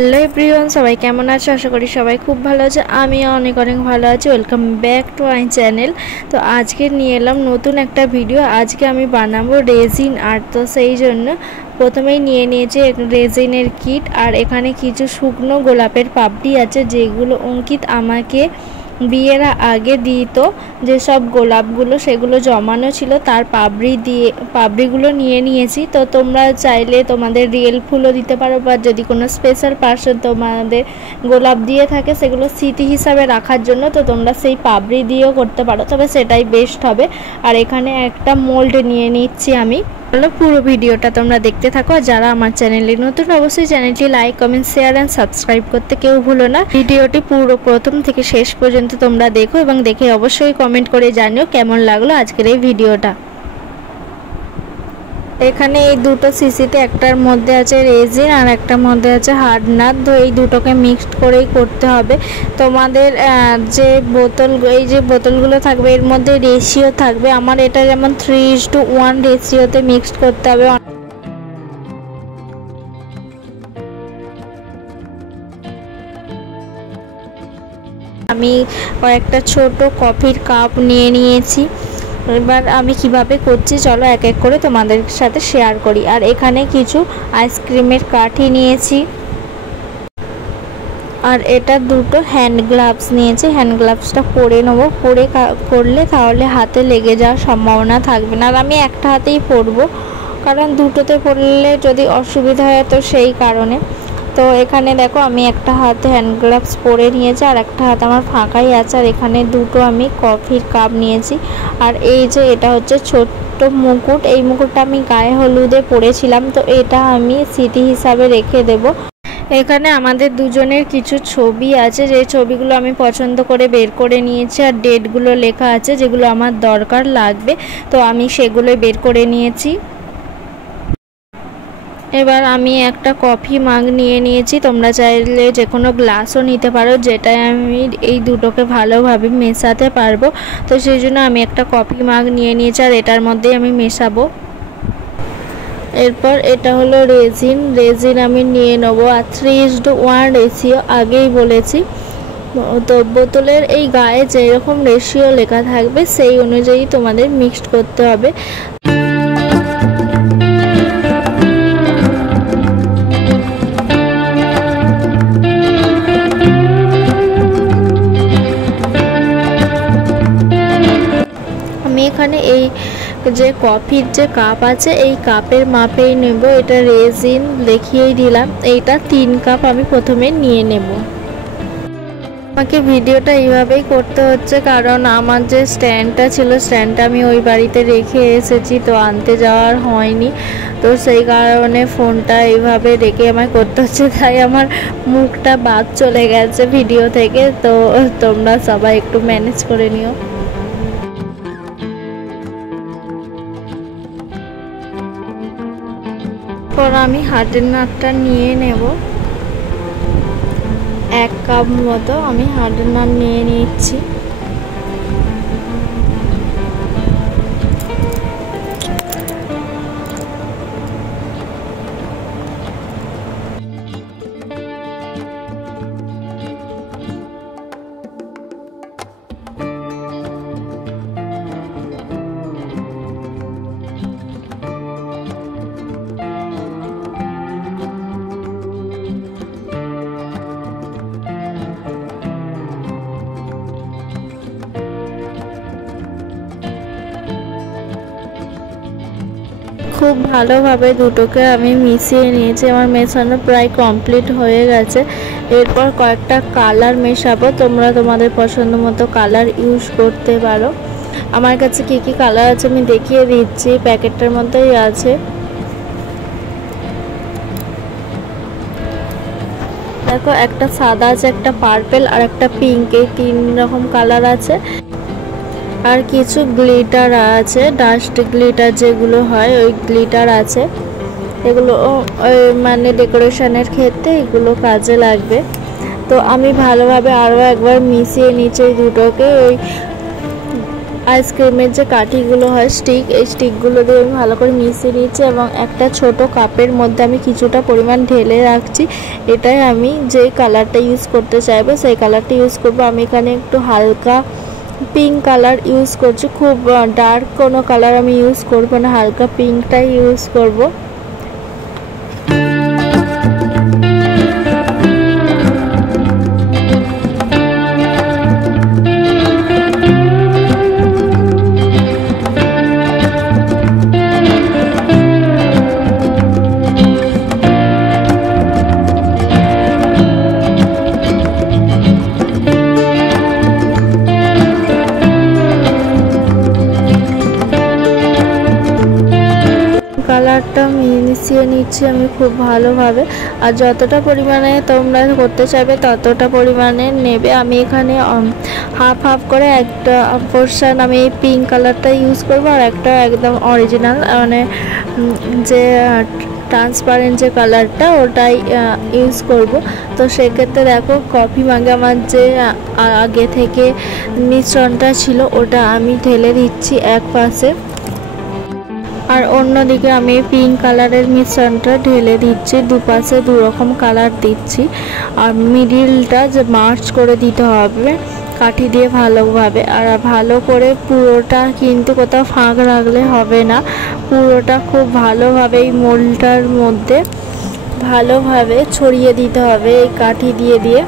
Hello everyone, সবাই কেমন আছো? আশা করি সবাই খুব ভালো আছে। আমিও অনেক ভালো আছি। Welcome back to my channel. তো আজকে নিয়ে এলাম নতুন একটা ভিডিও। আজকে আমি বানাবো রেজিন আর্ট। তো সেই জন্য প্রথমেই নিয়ে নিয়েছি রেজিনের কিট, আর এখানে কিছু শুকনো গোলাপের পাপড়ি আছে যেগুলো অঙ্কিত আমাকে বিয়ের আগে দিত। যেসব গোলাপগুলো সেগুলো জমানো ছিল তার পাপড়িগুলো নিয়ে নিয়েছি। তো তোমরা চাইলে তোমাদের রিয়েল ফুলও দিতে পারো, বা যদি কোনো স্পেশাল পার্সন তোমাদের গোলাপ দিয়ে থাকে সেগুলো স্মৃতি হিসাবে রাখার জন্য তো তোমরা সেই পাপড়ি দিয়েও করতে পারো, তবে সেটাই বেস্ট হবে। আর এখানে একটা মোল্ড নিয়ে নিচ্ছি আমি। পুরো ভিডিওটা তোমরা দেখতে থাকো। যারা আমার চ্যানেলে নতুন অবশ্যই চ্যানেলটি like, comment, share and subscribe করতে কেউ ভুলো না। ভিডিওটি পুরো প্রথম থেকে শেষ পর্যন্ত তোমরা দেখো এবং দেখে অবশ্যই কমেন্ট করে জানিও কেমন লাগলো আজকের এই ভিডিওটা। এখানে এই দুটো সিসিতে একটার মধ্যে আছে রেজিন আর একটার মধ্যে আছে হার্ডনার। তো এই দুটোকে মিক্সড করেই করতে হবে। তোমাদের যে বোতলগুলো থাকবে এর মধ্যে রেশিও থাকবে। আমার এটা যেমন 3:1 রেশিওতে মিক্সড করতে হবে। আমি কয়েকটা ছোট কফির কাপ নিয়ে নিয়েছি। এবার আমি কিভাবে করছি চলো এক এক করে তোমাদের সাথে শেয়ার করি। আর এখানে কিছু আইসক্রিমের কাঠি নিয়েছি, আর এটা দুটো হ্যান্ড গ্লাভস নিয়েছি। হ্যান্ড গ্লাভসটা পরে নেবো, করলে তাহলে হাতে লেগে যাওয়ার সম্ভাবনা থাকবে না। আর আমি একটা হাতেই পরবো, কারণ দুটোতে পরলে যদি অসুবিধা হয় তো সেই কারণে। তো এখানে দেখো আমি একটা হাতে হ্যান্ড গ্লাভস পরে নিয়েছি, আর একটা হাত আমার ফাঁকাই আছে। আর এখানে দুটো আমি কফির কাপ নিয়েছি। আর এই যে এটা হচ্ছে ছোট্ট মুকুট, এই মুকুটটা আমি গায়ে হলুদে পরেছিলাম, তো এটা আমি স্মৃতি হিসাবে রেখে দেব। এখানে আমাদের দুজনের কিছু ছবি আছে, যে ছবিগুলো আমি পছন্দ করে বের করে নিয়েছি, আর ডেটগুলো লেখা আছে যেগুলো আমার দরকার লাগবে, তো আমি সেগুলো বের করে নিয়েছি। এবার আমি একটা কফি মাগ নিয়ে নিয়েছি। তোমরা চাইলে যে কোনো গ্লাসও নিতে পারো, যেটায় আমি এই দুটোকে ভালোভাবে মেশাতে পারবো। তো সেই জন্য আমি একটা কফি মাগ নিয়ে নিয়েছি, আর এটার মধ্যেই আমি মেশাবো। এরপর এটা হলো রেজিন আমি নিয়ে নেবো। আর 3:1 রেশিও আগেই বলেছি। তো বোতলের এই গায়ে যেরকম রেশিও লেখা থাকবে সেই অনুযায়ী তোমাদের মিক্সড করতে হবে। এখানে এই যে কফির যে কাপ আছে এই কাপের মাপেই নেব। এটা রেজিন দেখিয়েই দিলাম। এইটা 3 কাপ আমি প্রথমে নিয়ে নেব। আমাকে ভিডিওটা এইভাবেই করতে হচ্ছে কারণ আমার যে স্ট্যান্ডটা ছিল স্ট্যান্ডটা আমি ওই বাড়িতে রেখে এসেছি, তো আনতে যাওয়ার হয়নি। তো সেই কারণে ফোনটা এইভাবে রেখে আমায় করতে হচ্ছে, তাই আমার মুখটা বাদ চলে গেছে ভিডিও থেকে। তো তোমরা সবাই একটু ম্যানেজ করে নিও। আমি হার্ডের নাটটা নিয়ে নেব। 1 কাপ মতো আমি হার্ডের নাট নিয়ে নিচ্ছি। খুব ভালোভাবে দুটোকে আমি মিশিয়ে নিয়েছি। আমার মেশানো প্রায় কমপ্লিট হয়ে গেছে। এরপর কয়েকটা কালার মেশাবো। তোমরা তোমাদের পছন্দ মতো কালার ইউজ করতে পারো। আমার কাছে কি কি কালার আছে আমি দেখিয়ে দিচ্ছি, প্যাকেটটার মধ্যেই আছে। দেখো একটা সাদা আছে, একটা পার্পেল আর একটা পিঙ্ক, এই 3 রকম কালার আছে। আর কিছু গ্লিটার আছে, ডাস্ট গ্লিটার যেগুলো হয় ওই গ্লিটার আছে। এগুলো মানে ডেকোরেশনের ক্ষেত্রে এগুলো কাজে লাগবে। তো আমি ভালোভাবে আরও একবার মিশিয়ে নিচ্ছি এই দুটোকে। ওই আইসক্রিমের যে কাঠিগুলো হয় স্টিক, এই স্টিকগুলো দিয়ে আমি ভালো করে মিশিয়ে নিচ্ছি এবং একটা ছোট কাপের মধ্যে আমি কিছুটা পরিমাণ ঢেলে রাখছি। এটাই আমি যে কালারটা ইউজ করতে চাইবো সেই কালারটা ইউজ করব। আমি এখানে একটু হালকা পিঙ্ক কালার ইউজ করছি, খুব ডার্ক কোনো কালার আমি ইউজ করব না, হালকা পিঙ্কটাই ইউজ করব। কালারটা মিশিয়ে নিচ্ছি আমি খুব ভালোভাবে। আর যতটা পরিমাণে তোমরা করতে চাইবে ততটা পরিমাণে নেবে। আমি এখানে হাফ হাফ করে একটা পোর্শন আমি পিঙ্ক কালারটা ইউজ করব আর একটা একদম অরিজিনাল মানে যে ট্রান্সপারেন্ট যে কালারটা ওটাই ইউজ করব। তো সেক্ষেত্রে দেখো কফি মাগে আমার যে আগে থেকে মিশ্রণটা ছিল ওটা আমি ঢেলে দিচ্ছি এক পাশে, আর অন্যদিকে আমি পিঙ্ক কালারের মিশ্রণটা ঢেলে দিচ্ছি। দুপাশে দুরকম কালার দিচ্ছি আর মিডিলটা যে মার্চ করে দিতে হবে কাঠি দিয়ে ভালোভাবে। আর ভালো করে পুরোটা কিন্তু কোথাও ফাঁক রাখলে হবে না, পুরোটা খুব ভালোভাবে এই মোল্ডটার মধ্যে ভালোভাবে ছড়িয়ে দিতে হবে এই কাঠি দিয়ে দিয়ে।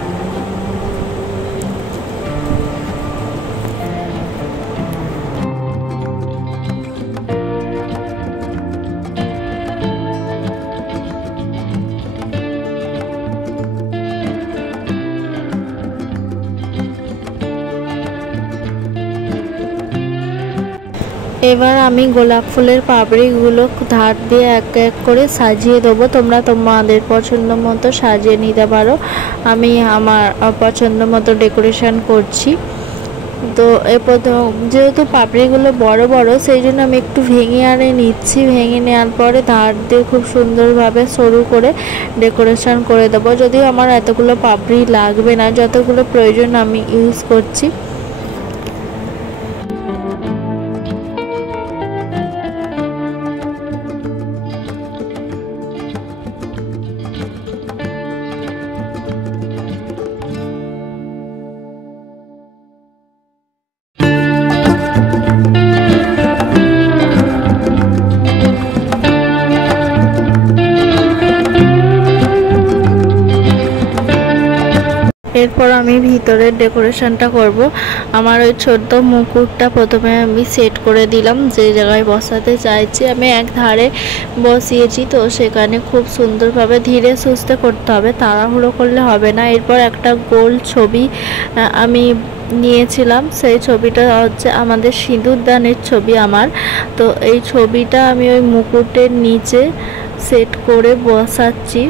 এবার আমি গোলাপ ফুলের পাপড়িগুলো ধার দিয়ে এক এক করে সাজিয়ে দেবো। তোমরা তোমাদের পছন্দ মতো সাজিয়ে নিতে পারো, আমি আমার পছন্দ মতো ডেকোরেশন করছি। তো এরপর যেহেতু পাপড়িগুলো বড় বড় সেই জন্য আমি একটু ভেঙে আনে নিচ্ছি। ভেঙে নেওয়ার পরে ধার দিয়ে খুব সুন্দরভাবে সরু করে ডেকোরেশন করে দেবো। যদিও আমার এতগুলো পাপড়ি লাগবে না, যতগুলো প্রয়োজন আমি ইউজ করছি। এরপর আমি ভিতরের ডেকোরেশনটা করব। আমার ওই ছোট্ট মুকুটটা প্রথমে আমি সেট করে দিলাম যে জায়গায় বসাতে চাইছি। আমি এক ধারে বসিয়েছি, তো সেখানে খুব সুন্দরভাবে ধীরে সুস্থে করতে হবে, তাড়াহুড়ো করলে হবে না। এরপর একটা গোল ছবি আমি নিয়েছিলাম, সেই ছবিটা হচ্ছে আমাদের সিঁদুরদানের ছবি আমার। তো এই ছবিটা আমি ওই মুকুটের নিচে সেট করে বসাচ্ছি।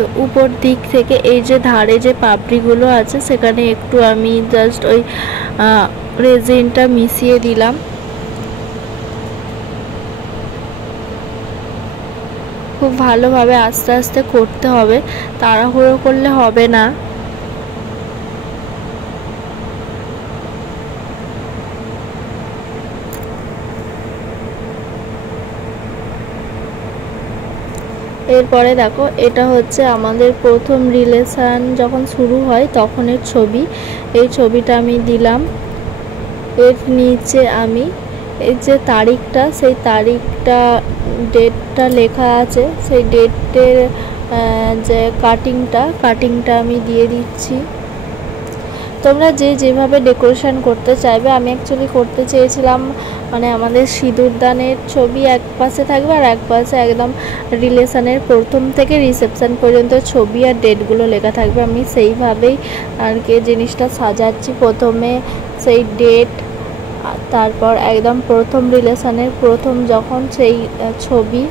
তো উপর দিক থেকে এই যে ধারে যে পাপড়িগুলো আছে সেখানে একটু আমি জাস্ট ওই রেজিনটা মিশিয়ে দিলাম। খুব ভালোভাবে আস্তে আস্তে করতে হবে, তাড়াহুড়ো করলে হবে না। এরপরে দেখো এটা হচ্ছে আমাদের প্রথম রিলেশন যখন শুরু হয় তখনের ছবি। এই ছবিটা আমি দিলাম। এর নিচে আমি এই যে তারিখটা, সেই তারিখটা ডেটটা লেখা আছে, সেই ডেটের যে কাটিংটা আমি দিয়ে দিচ্ছি। তোমরা যেভাবে ডেকোরেশন করতে চাইবে, আমি অ্যাকচুয়ালি করতে চেয়েছিলাম মানে আমাদের সিঁদুরদানের ছবি এক পাশে থাকবে আর এক পাশে একদম রিলেশনের প্রথম থেকে রিসেপশন পর্যন্ত ছবি আর ডেটগুলো লেখা থাকবে। আমি সেইভাবেই আর কি জিনিসটা সাজাচ্ছি। প্রথমে সেই ডেট, তারপর একদম প্রথম রিলেশনের প্রথম যখন সেই ছবি,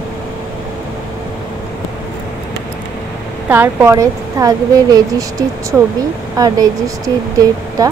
তারপরে থাকবে রেজিস্ট্রির ছবি আর রেজিস্ট্রির ডেটটা।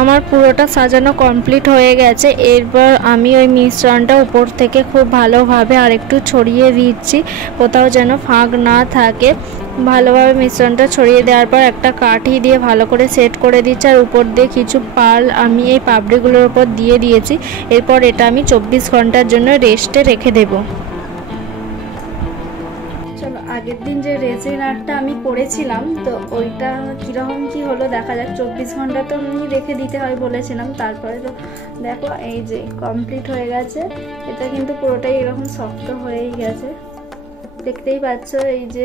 আমার পুরোটা সাজানো কমপ্লিট হয়ে গেছে। এরপর আমি ওই মিশ্রণটা উপর থেকে খুব ভালোভাবে আরেকটু ছড়িয়ে দিচ্ছি, কোথাও যেন ফাঁক না থাকে। ভালোভাবে মিশ্রণটা ছড়িয়ে দেওয়ার পর একটা কাঠি দিয়ে ভালো করে সেট করে দিচ্ছি, আর উপর দিয়ে কিছু পাল আমি এই পাপড়িগুলোর উপর দিয়ে দিয়েছি। এরপর এটা আমি 24 ঘন্টার জন্য রেস্টে রেখে দেবো। চলো, আগের দিন যে রেজিন আর্টটা আমি করেছিলাম, তো ওইটা কীরকম কী হলো দেখা যাক। 24 ঘন্টা তো আমি রেখে দিতে হয় বলেছিলাম। তারপরে তো দেখো এই যে কমপ্লিট হয়ে গেছে। এটা কিন্তু পুরোটাই এরকম শক্ত হয়েই গেছে, দেখতেই পাচ্ছ। এই যে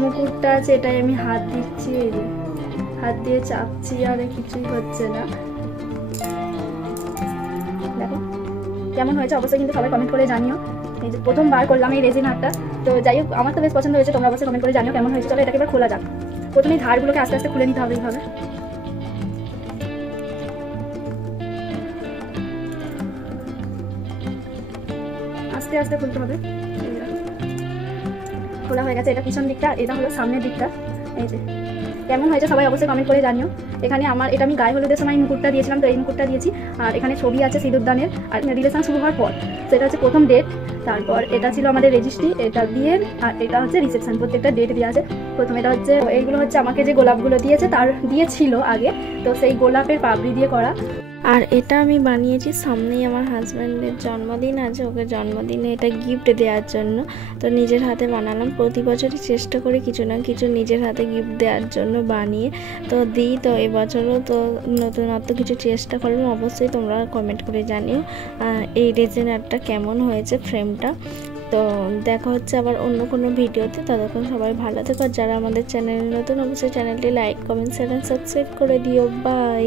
মুকুটটা আছে, এটাই আমি হাত দিচ্ছি, এই যে হাত দিয়ে চাপছি, আর কিছুই হচ্ছে না। দেখো কেমন হয়েছে অবশ্যই কিন্তু সবাই কমেন্ট করে জানিও। এই যে প্রথমবার করলাম এই রেজিন আর্টটা, তো যাই হোক আমার তো বেশ পছন্দ হয়েছে। তোমরা অবশ্যই কমেন্ট করে জানিও কেমন হয়েছে। চলো এটাকে এবার খোলা যাক। প্রথমেই ধারগুলোকে আস্তে আস্তে খুলে নিতে হবে এইভাবে। আস্তে আস্তে খুলতে হবে। খোলা হয়ে গেছে। এটা পিছন দিকটা, এটা হলো সামনের দিকটা। এই যে কেমন হয়েছে সবাই অবশ্যই কমেন্ট করে জানিও। এখানে এটা আমি গায়ে হলুদের সময় মুকুটটা দিয়েছিলাম, তো এই মুকুটটা দিয়েছি। আর এখানে ছবি আছে সিঁদুরদানের, আর রিলেশন শুরু হওয়ার পর। সেটা হচ্ছে প্রথম ডেট, তারপর এটা ছিল আমাদের রেজিস্ট্রি, এটা বিয়ের, আর এটা হচ্ছে রিসেপশন। প্রত্যেকটা ডেট দেওয়া আছে। প্রথমে এটা হচ্ছে, এইগুলো হচ্ছে আমাকে যে গোলাপগুলো দিয়েছে তার দিয়েছিল আগে, তো সেই গোলাপের পাপড়ি দিয়ে করা। আর এটা আমি বানিয়েছি, সামনেই আমার হাজব্যান্ডের জন্মদিন আছে, ওকে জন্মদিনে এটা গিফট দেওয়ার জন্য। তো নিজের হাতে বানালাম। প্রতি বছরই চেষ্টা করি কিছু না কিছু নিজের হাতে গিফট দেওয়ার জন্য বানিয়ে তো দিই। তো এবছরও তো নতুনত্ব কিছু চেষ্টা করলাম। অবশ্যই তোমরা কমেন্ট করে জানিও এই রেজিন আর্টটা কেমন হয়েছে, ফ্রেমটা। তো দেখা হচ্ছে আবার অন্য কোনো ভিডিওতে। ততক্ষণ সবাই ভালো থেকো। যারা আমাদের চ্যানেলে নতুন অবশ্যই চ্যানেলটি লাইক, কমেন্ট, শেয়ার, সাবস্ক্রাইব করে দিও। বাই।